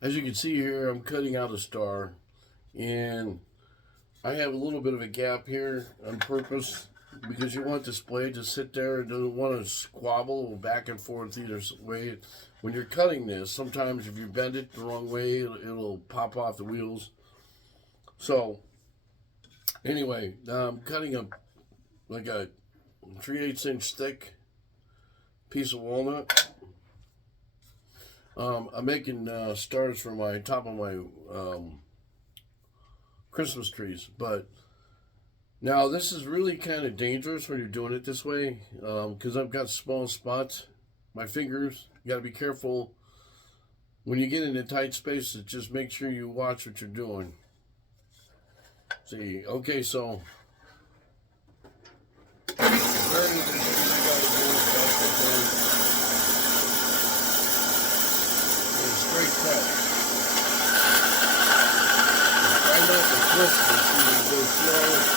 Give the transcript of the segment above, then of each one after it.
As you can see here, I'm cutting out a star, and I have a little bit of a gap here on purpose because you want this blade to sit there. It doesn't want to squabble back and forth either way. When you're cutting this, sometimes if you bend it the wrong way, it'll pop off the wheels. So, anyway, I'm cutting a 3/8 inch thick piece of walnut. I'm making stars for my top of my Christmas trees, but now this is really kind of dangerous when you're doing it this way because I've got small spots. My fingers, you got to be careful when you get into tight spaces. Just make sure you watch what you're doing. See, okay, so very you got to do is straight cut. Try not to twist this. You go slow.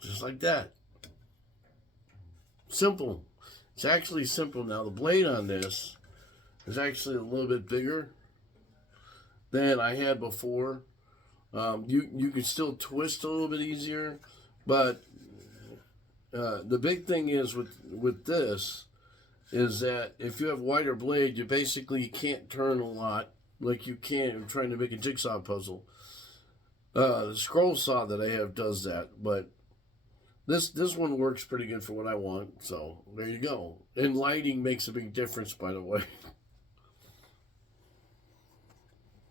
Just like that. Simple. It's actually simple. Now the blade on this is actually a little bit bigger than I had before. You can still twist a little bit easier, but the big thing is with this is that if you have wider blade, you basically can't turn a lot like you can trying to make a jigsaw puzzle. The scroll saw that I have does that, but This one works pretty good for what I want. So there you go. And lighting makes a big difference, by the way.